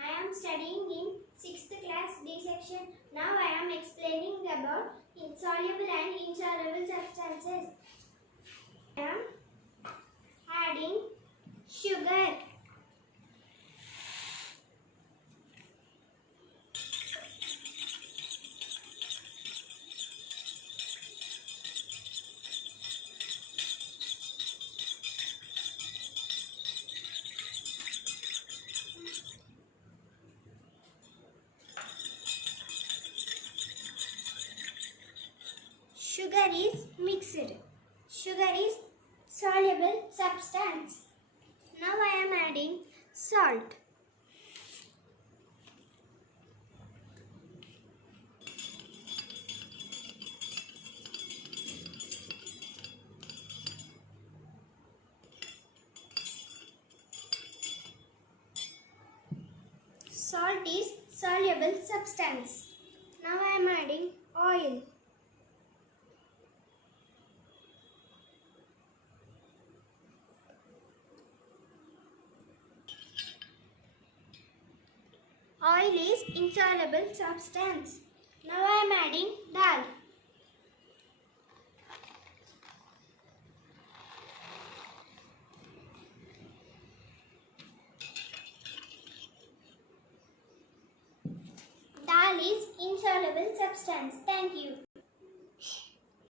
I am studying in 6th class D section. Now I am explaining about insoluble and insoluble substances. I am adding sugar. Sugar is mixed. Sugar is soluble substance. Now I am adding salt. Salt is soluble substance. Now I am adding oil. Oil is insoluble substance. Now I am adding dal. Dal is insoluble substance. Thank you.